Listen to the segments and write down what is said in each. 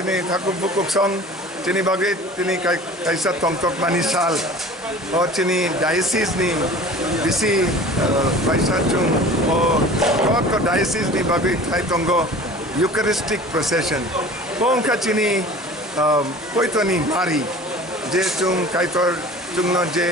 tini thaku bukuk song tini bagai tini kaisa tongtok mani sal o tini diocese ni bisi paisa chung o ko diocese ni bagai thai tongo Eucharistic Procession pongka tini poitoni mari je chung kaitor chung no je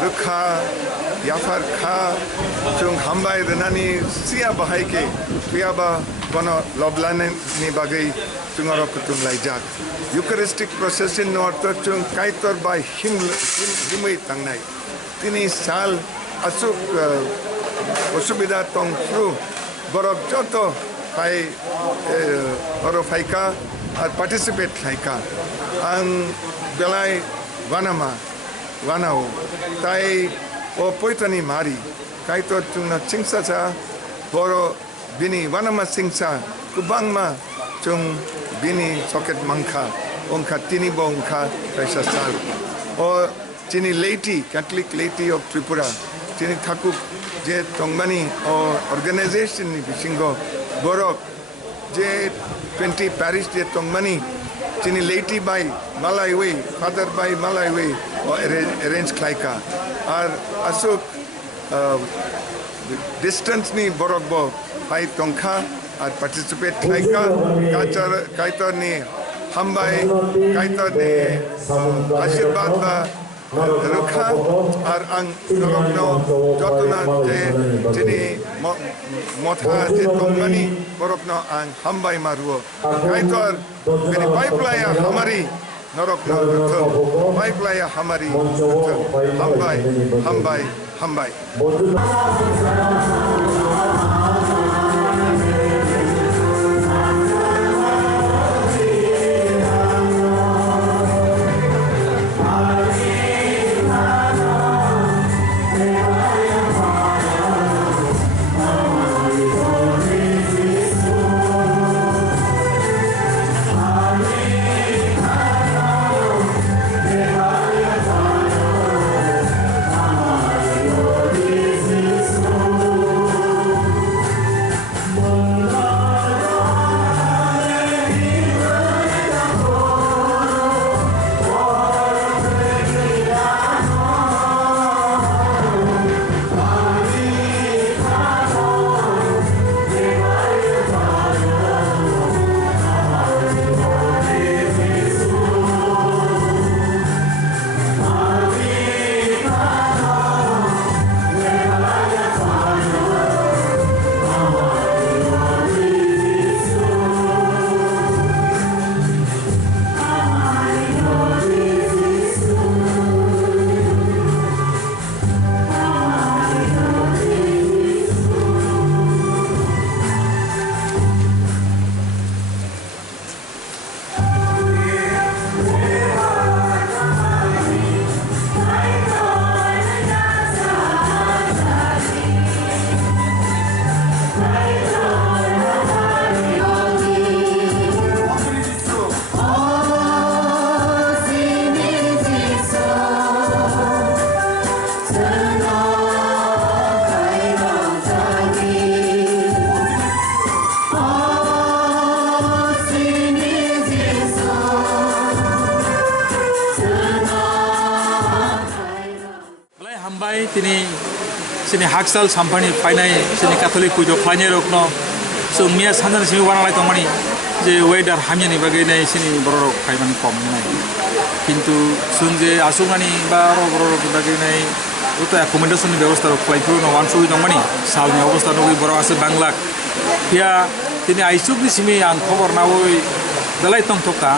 rukha yafar kha chung hambai renani sia bahai ke piaba kono loblane ni bagai chungaro kutum laijak Eucharistic Procession no ortho chung kaitor by himui tangnai tini sal asuk osubida tong through borok joto pai oro faika R participate Laika আং বেলাই ওয়ানাও তাই ও পৈতনি মারি কাই তো চুংনা চিংসা চা বড় বিনি ওয়ানামা চিংসা কুবাংমা চুং বিনি socket মাংখা ওংখা তিনি বংখা কাইসা সাল ও চিনি লেইটি ক্যাথলিক লেইটি অফ ত্রিপুরা চিনি থাকুক যে টংবানি ও অর্গানাইজেশন নি বিসিঙ্গ বড় যে 20 parish je tongmani chini Laity by Malay way father by Malay way or arrange klaika ar asuk distance ni borokbo pai tongkha ar participate klaika kaitor ni hambai kaitor ni ashirwad ba rukha ar ang norokno jotuna je chini motha je tongmani borokno ang hambai maruo kaitor bini pipeline hamari norokno pipeline hamari hambai Tini sini haksal sampani painai sini Katolik pujo paine rokno so mia sanar sini wana lai tomani je weather hamya ni bagai nai sini borok paimani kom nai kintu sunje asungani baro borok bagai nai uta accommodation ni ব্যবস্থা রক্ষাই পুরো নওয়ান সুই tomani salni অবস্থা নগি borok ase banglak pia tini aisuk ni simi ang khobor nawoi dalai tong toka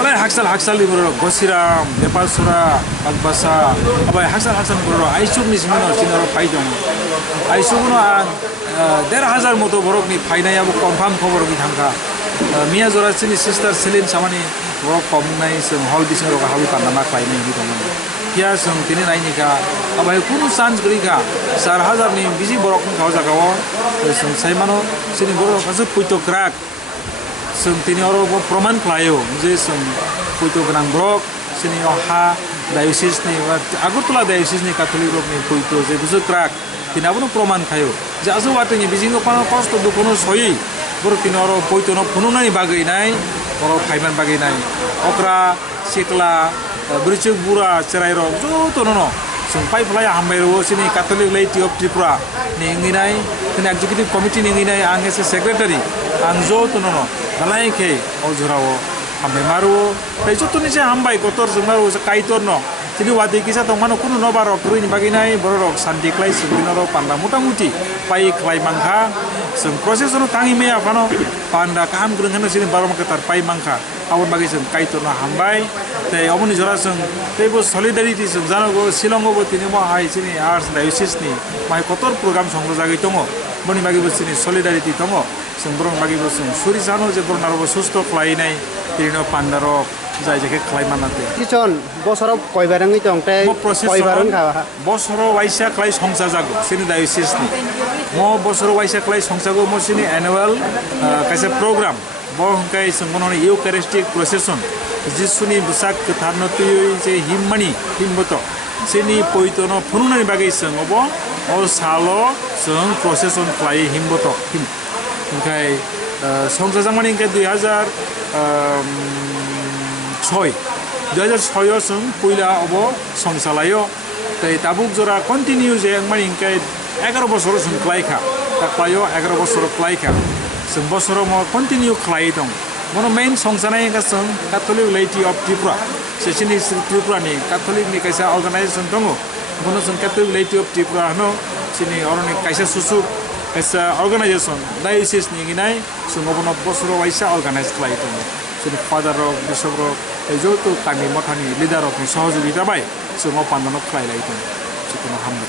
Alai haksal di borok gosiram Nepal sura bagbasa abai haksal borok aisuk ni simi no sinoro paidong aisuk no ang 1,500 moto borok ni painai abu confirm khobor gi thangka Mia Zora sini sister Celine samani borok komnai sing hall bising ro halu kanama painai gi tomani Kia sing tini nai nika abai kunu sans grika 4,000 ni bisi borok ni khawja gawo sing saimano sini borok kasu puito krak sing tini oro proman klayo je sing puito gnang brok sini oha diocese ni Agartala diocese ni Katolik rok ni puito je busu krak tina bunu proman khayo je asu wate ni bijingo pano kosto du kono soi boro tini oro poitono phununani bagui nai oro phaiman bagui nai okra sikla burichuk bura cherai rok joto no sung pai phlai hambai ro sini Catholic Laity of Tripura ni nginai tini executive committee ni nginai ang se secretary ang joto no dalai ke o jorao hambai maru tai joto ni se hambai kotor jmaru kaitor no tini wadi kisa tongmano kuno no barok ruini baginai borok santi klai subinoro panda mutamuti pai klai mangkha sung proses no tangi meya phano panda kaham grunghana sini barom ketar pai mangkha abon bagi sung kaitor na hambai tai oboni jora sung tebo solidarity sung janogo silongo bo tini mo hai sini arts diocese ni mai kotor program songro jagi tongo boni bagi bo sini solidarity tongo sung borong bagi bo sung suri jano je borong naro susto klai nai tino pandaro jai jake klai manate kichon bosoro koibarangi tongte koibaran kha bosoro waisa klai songsa jago sini diocese ni mo bosoro waisa klai songsa go mo sini annual kaisa program bo kai sungmono Eucharistic Procession jisuni busak ketharno tuyoi je himmani himboto sini poitono phununani bagai sung obo o salo sung procession klai himboto him kai songsa jangmani ke 2006 sung puila obo songsalaiyo tai tabuk jora continue je angmani ke 11 bosor sung klai kha ta klayo 11 bosor klai kha sung bosoro mo continue klai dong mono main songsanai ka sung Catholic Laity of Tripura sesini Tripura ni Catholic ni kaisa organization dongo mono sung Catholic Laity of Tripura no sini oroni kaisa susu kaisa organization diocese ni ginai sung obono bosoro waisa organize klai dong sini father of bishop of ejoto kami mothani leader of ni sahojogita bai sung opandano klai lai dong chikono hamdu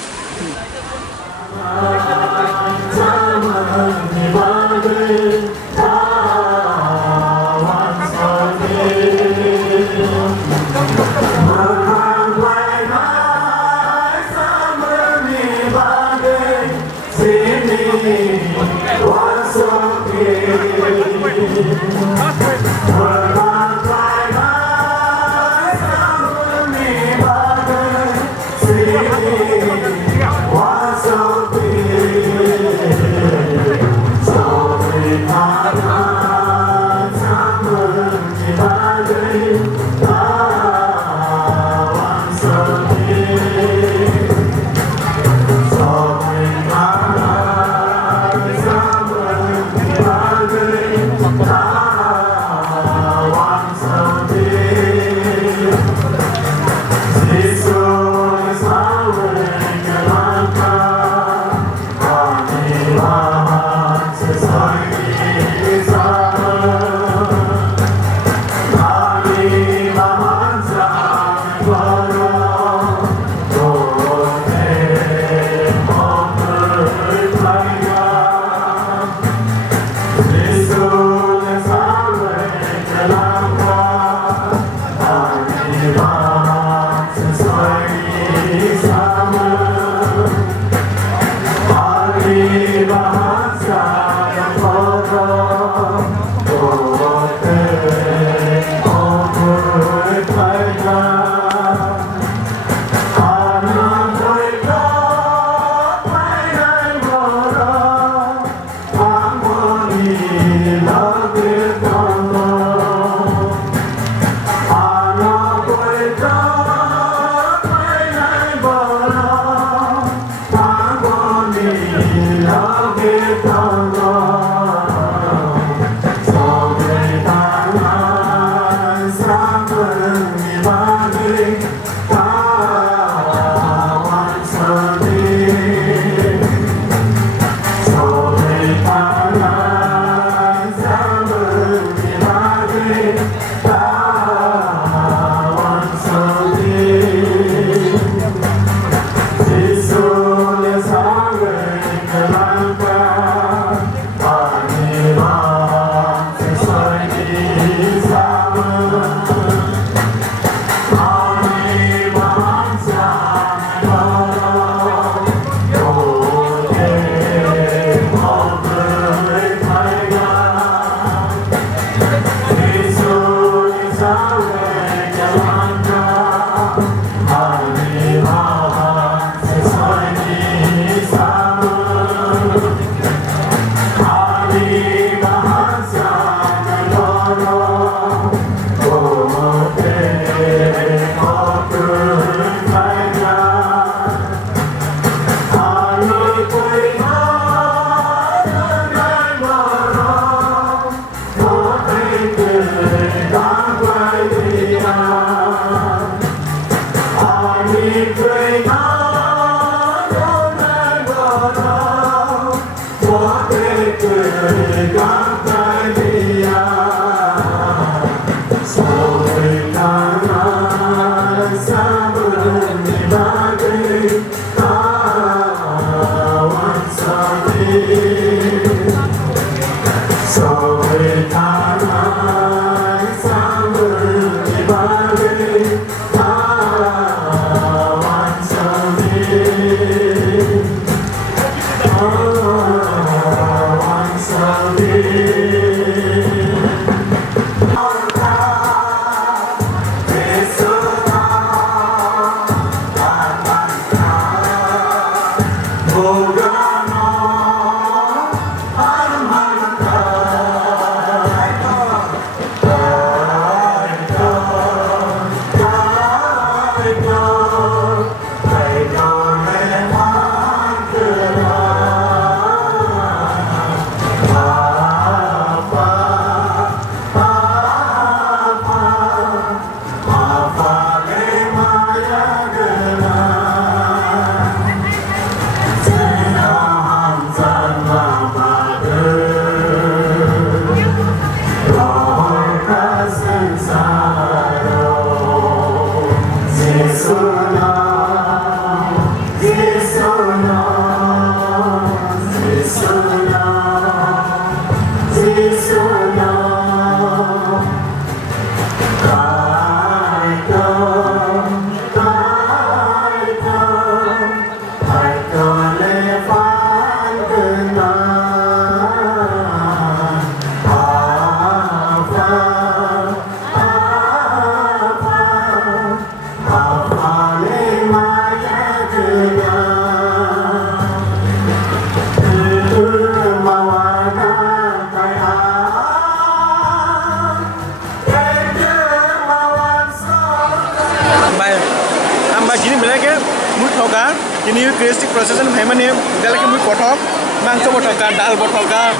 Ini Eucharistic Procession memangnya dalam kemui kotak, mangsa kotak, dal kotak,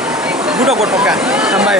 budak kotak, sampai